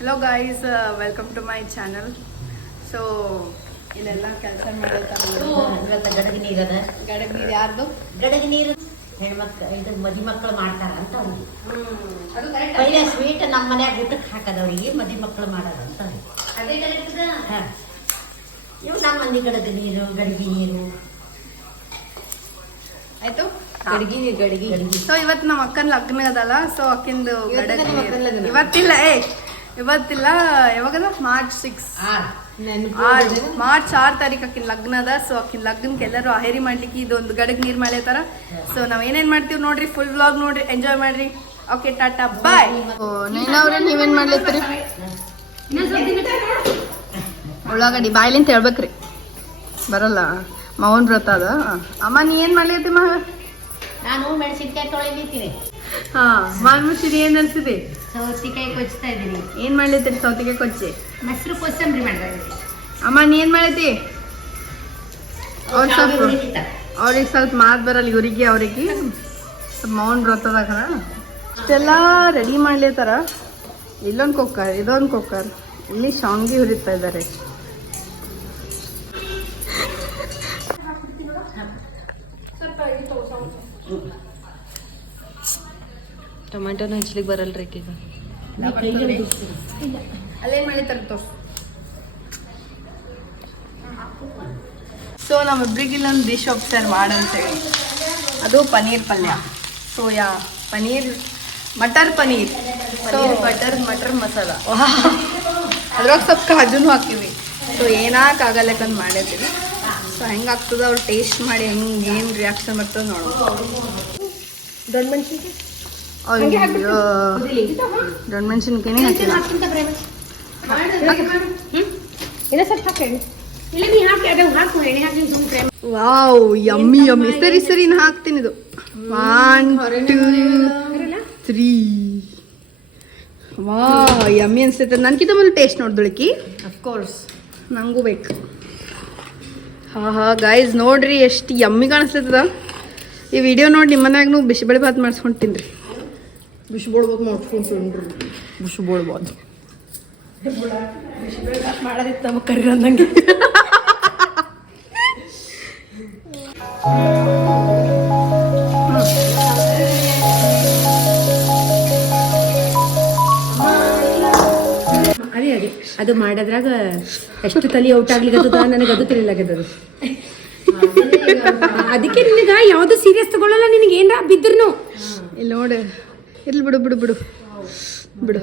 Hello guys, welcome to my channel. So ಇಲ್ಲೆಲ್ಲ ಕೆಲಸ ಮಾಡೈತಾರ. ಇವತ್ತು ಗಡಗಿ ನೀರದ ಗಡಗ ನೀರು ಯಾರ್ದು? ಗಡಗಿ ನೀರು ಹೆಣ್ಮಕ್ಳು ಇದು ಮದಿ ಮಕ್ಕಳು ಮಾಡ್ತಾರ ಅಂತ ಅವ್ರಿಗೆ. ಅದು ಕರೆಕ್ಟ್. ಪೈಲೆ ಸ್ವೀಟ್ ನಮ್ಮ ಮನ್ಯಾಗ ಊಟಕ್ಕೆ ಹಾಕೋದವ್ರಿಗೆ ಮದಿ ಮಕ್ಕಳು ಮಾಡೋದು ಅಂತ ಅದೇ ಕರೆಕ್ಟ್. ಇವು ನಮ್ಮ ಮಂದಿ ಗಡಗಿ ನೀರು ಗಡಗಿ ನೀರು ಆಯ್ತು. ಗಡಗಿ ನೀರು ಗಡಗಿ ಗಡಗಿ. ಸೊ ಇವತ್ತು ನಮ್ಮ ಅಕ್ಕನ ಲಗ್ನ ಅದಲ್ಲ, ಸೊ ಅಕ್ಕಿಂದು ಗಡಗ ಇವತ್ತಿಲ್ಲ. ಇವತ್ತಿಲ್ಲ, ಯಾವಾಗದ? ಮಾರ್ಚ್ 6 ಮಾರ್ಚ್ 6 ತಾರೀಕು ಅಕ್ಕಿನ ಲಗ್ನ ಅದ. ಸೊ ಅಕ್ಕಿನ ಲಗ್ನಕ್ಕೆ ಎಲ್ಲರೂ ಅಹೇರಿ ಮಾಡ್ಲಿಕ್ಕೆ ಇದೊಂದು ಗಡಗ್ ನೀರ್ ಮಾಡ್ಲೇತಾರ. ಸೊ ನಾವ್ ಏನೇನ್ ಮಾಡ್ತೀವಿ ನೋಡ್ರಿ, ಫುಲ್ ವ್ಲಾಗ್ ನೋಡ್ರಿ, ಎಂಜಾಯ್ ಮಾಡ್ರಿ. ಓಕೆ, ಟಾಟಾ ಬಾಯ್. ನೈನವ್ರೆ ನೀವೇನ್ ಮಾಡ್ಲತ್ತೀರಿ? ಉಳ್ಳಾಗಡ್ಡಿ ಬಾಯ್ಲಿಂತ ಹೇಳ್ಬೇಕ್ರಿ, ಬರಲ್ಲ. ಮೌನ್ ವ್ರತ ಅದ. ಅಮ್ಮ ನೀ ಏನ್ ಮಾಡ್ಲತ್ತಿ ಮಗ? ನಾನು ಮೆಣಸಿನ್ಕಾಯಿ ತೊಳಿಲಿತ್ತೀನಿ. ಹಾ, ಮಾನ್ಮುಷಿ ಏನ್ ಅನ್ಸಿದೆ? ಸೌತಿಕಾಯಿ ಕೊಚ್ತಾ ಇದ್ದೀನಿ. ಏನ್ ಮಾಡ್ಲತ್ತೀರಿ? ಸೌತಿಗೆ ಕೊಚ್ಚಿ ಮೊಸರು ಕೋಸಂಬರಿ ಮಾಡ್ತಾ ಅಮ್ಮ ನೀ ಏನ್ ಮಾಡೈತಿ? ಅವ್ರಿಗೆ ಸ್ವಲ್ಪ ಮಾತ್ ಬರಲ್ಲ, ಇವ್ರಿಗೆ ಅವ್ರಿಗೆ ಸ್ವಲ್ಪ ಮೌನ್ ವ್ರತದಾಗ ಇಷ್ಟೆಲ್ಲ ರೆಡಿ ಮಾಡ್ಲೇತಾರ. ಇಲ್ಲೊಂದು ಕುಕ್ಕರ್, ಇದೊಂದು ಕುಕ್ಕರ್, ಇಲ್ಲಿ ಶಾಂಗಿ ಹುರಿತಾ ಇದ್ದಾರೆ. ಟೊಮೆಟೊನ ಹಚ್ಲಿಕ್ಕೆ ಬರಲ್ರಿ ಈಗ. ಅಲ್ಲೇನ್ ಮಾಡಿತಾರ ತೋರ್ಸು. ಸೊ ನಮ್ಮಿಬ್ರಿಗೆ ಇಲ್ಲೊಂದು ಡಿಶ್ ಒಪ್ಸಾರ್ ಮಾಡಂತೇಳಿ, ಅದು ಪನ್ನೀರ್ ಪಲ್ಯ, ಸೋಯಾ ಪನ್ನೀರ್, ಮಟರ್ ಪನ್ನೀರ್, ಮಟರ್ ಮಸಾಲ. ಅದ್ರಾಗ ಸ್ವಲ್ಪ ಕಾಜುನು ಹಾಕಿವಿ. ಸೊ ಏನಾಗಲ್ಲ ಯಾಕಂದ್ ಮಾಡಿರ್ತೀವಿ. ಸೊ ಹೆಂಗಾಗ್ತದ ಅವ್ರು ಟೇಸ್ಟ್ ಮಾಡಿ ಹೆಂಗೆ ಏನು ರಿಯಾಕ್ಷನ್ ಬರ್ತದೆ ನೋಡೋದು. ದೊಡ್ಡ ಮೆಣಸಿನ್ಕಾಯಿ ದೊಡ್ಡ ಮೆಣಸಿನ್ಕಾಯಿ ಹಾಕಿಲ್ಲ. Wow, yummy yummy. ಸರಿ ಸರಿ ನಾ ಹಾಕ್ತೀನಿ. ಇದು 1 2 3. ವಾ, ಯಮ್ಮಿ ಅನ್ಸ್ತೈತೆ. ನನ್ಕಿಂತ ಮೊದಲು ಟೇಸ್ಟ್ ನೋಡ್ದೊಳಕಿ. ಅಫ್ಕೋರ್ಸ್ ನಂಗೂ ಬೇಕು. ಹಾ ಗೈಸ್ ನೋಡ್ರಿ ಎಷ್ಟು ಯಮ್ಮಿ ಕಾಣಿಸ್ತೈತದ. ಈ ವಿಡಿಯೋ ನೋಡಿ ನಿಮ್ಮ ಮನ್ಯಾಗ ಬಿಸಿಬೇಳೆ ಭಾತ್ ಮಾಡಿಸ್ಕೊಂಡು ತಿನ್ರಿ. ಬಿಸಿಬೇಳೆ ಭಾತ್ ಬಿಸಿಬೇಳೆ ಭಾತ್ ಮಾಡೋದಿತ್ತು ನಮಗೆ ಕರಿ ಅಂದಂಗೆ. ಅದೇ ಅದು ಮಾಡೋದ್ರಾಗ ಎಷ್ಟು ತಲೆ ಔಟ್ ಆಗ್ಲಿಕ್ಕೆ ನನಗೆ ಅದು ತಿಳಿಲಾಗದ. ಅದಕ್ಕೆ ನಿನಗ ಯಾವ್ದು ಸೀರಿಯಸ್ ತಗೊಳ್ಳಲ್ಲ. ನಿನಗೆ ಏನಾರ ಬಿದ್ರು ಇಲ್ಲಿ ನೋಡಿ, ಇರ್ಲಿ ಬಿಡು ಬಿಡು ಬಿಡು ಬಿಡು.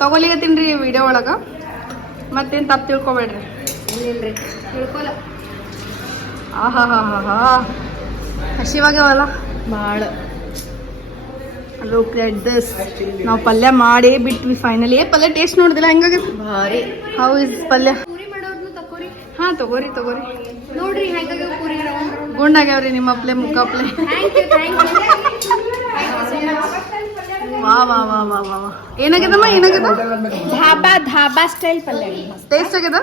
ತಗೊಲಿಗತ್ತೀನ್ರಿ ವಿಡಿಯೋ ಒಳಗೆ, ಮತ್ತೇನು ತಪ್ಪು ತಿಳ್ಕೊಬೇಡ್ರಿ. ಏನಿಲ್ರಿ ತಿಳ್ಕೊಲ್ಲ. ಆಹಾ ಹಾ ಹಾ ಹಾ ಹಸಿವಾಗ್ಯವಲ್ಲ ಭಾಳ. Look at this. ನಾವು ಪಲ್ಯ ಮಾಡಿ ಬಿಟ್ವಿ ಫೈನಲಿ. ಪಲ್ಯ ಟೇಸ್ಟ್ ನೋಡಿದಿಲ್ಲ ಹೆಂಗಾಗೈತೆ? ಭಾರಿ. ಹೌ ಇಸ್ ಪಲ್ಯ? ಪೂರಿ ಮಾಡೋರ್ನು ತಗೋರಿ. ಹಾಂ ತಗೋರಿ ತಗೋರಿ. ನೋಡ್ರಿ ಹೆಂಗಾಗ್ಯಾವ ಪೂರಿ. ಗುಂಡಾಗ್ಯಾವ್ರಿ ನಿಮ್ಮ ಅಪ್ಲೆ ಮುಖಪ್ಲೆ. ವಾ ವಾ ವಾ ವಾ ವಾ ವಾ. ಏನಾಗ್ಯದಮ್ಮ? ಏನಾಗ್ಯದ? ಧಾಬಾ ಸ್ಟೈಲ್ ಪಲ್ಯ. ಟೇಸ್ಟ್ ಆಗ್ಯದ?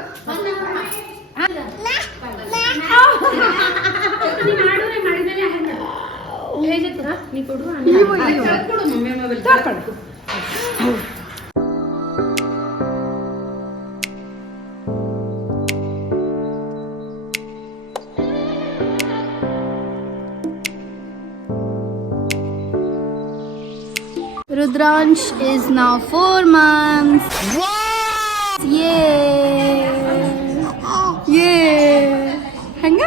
Rudransh is now 4 months. ಹೆಂಗ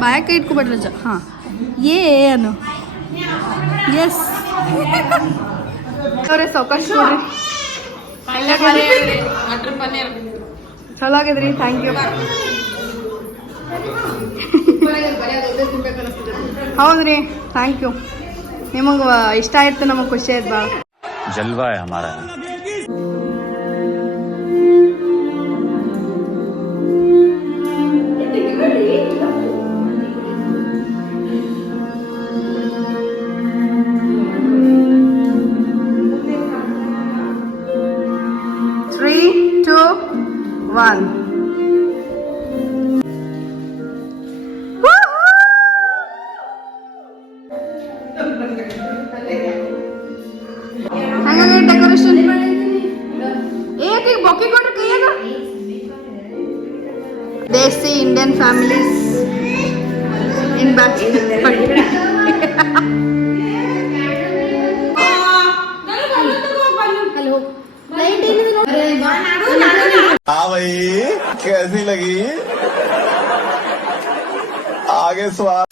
ಬಾಯ ಕೈ ಇಟ್ಕೊಬೇಡ್ರಿ ರಜ. ಹಾಂ ಏನು ಎಸ್ ಅವರೇ ಸಾವಕಾಶ ನೋಡ್ರಿ. ಚಲೋ ಆಗಿದ್ರಿ. Thank you. ಹೌದ್ರಿ, ಥ್ಯಾಂಕ್ ಯು. ನಿಮಗೆ ಇಷ್ಟ ಆಯ್ತು, ನಮಗೆ ಖುಷಿ ಆಯ್ತು ಭಾಳ. जलवा है हमारा। Three, two, one. ಹಂಗಾಗಿ ಡೆಕೋರೇಷನ್ ಏಕೆ ಬೊಕ್ಕೆ ಕೊಟ್ರೆ ಕೈಯಾಗ ದೇಸಿ ಇಂಡಿಯನ್ ಫ್ಯಾಮಿಲೀಸ್ ಇನ್ ಬ್ಯಾಕ್ हाँ भाई कैसी लगी आगे स्वाद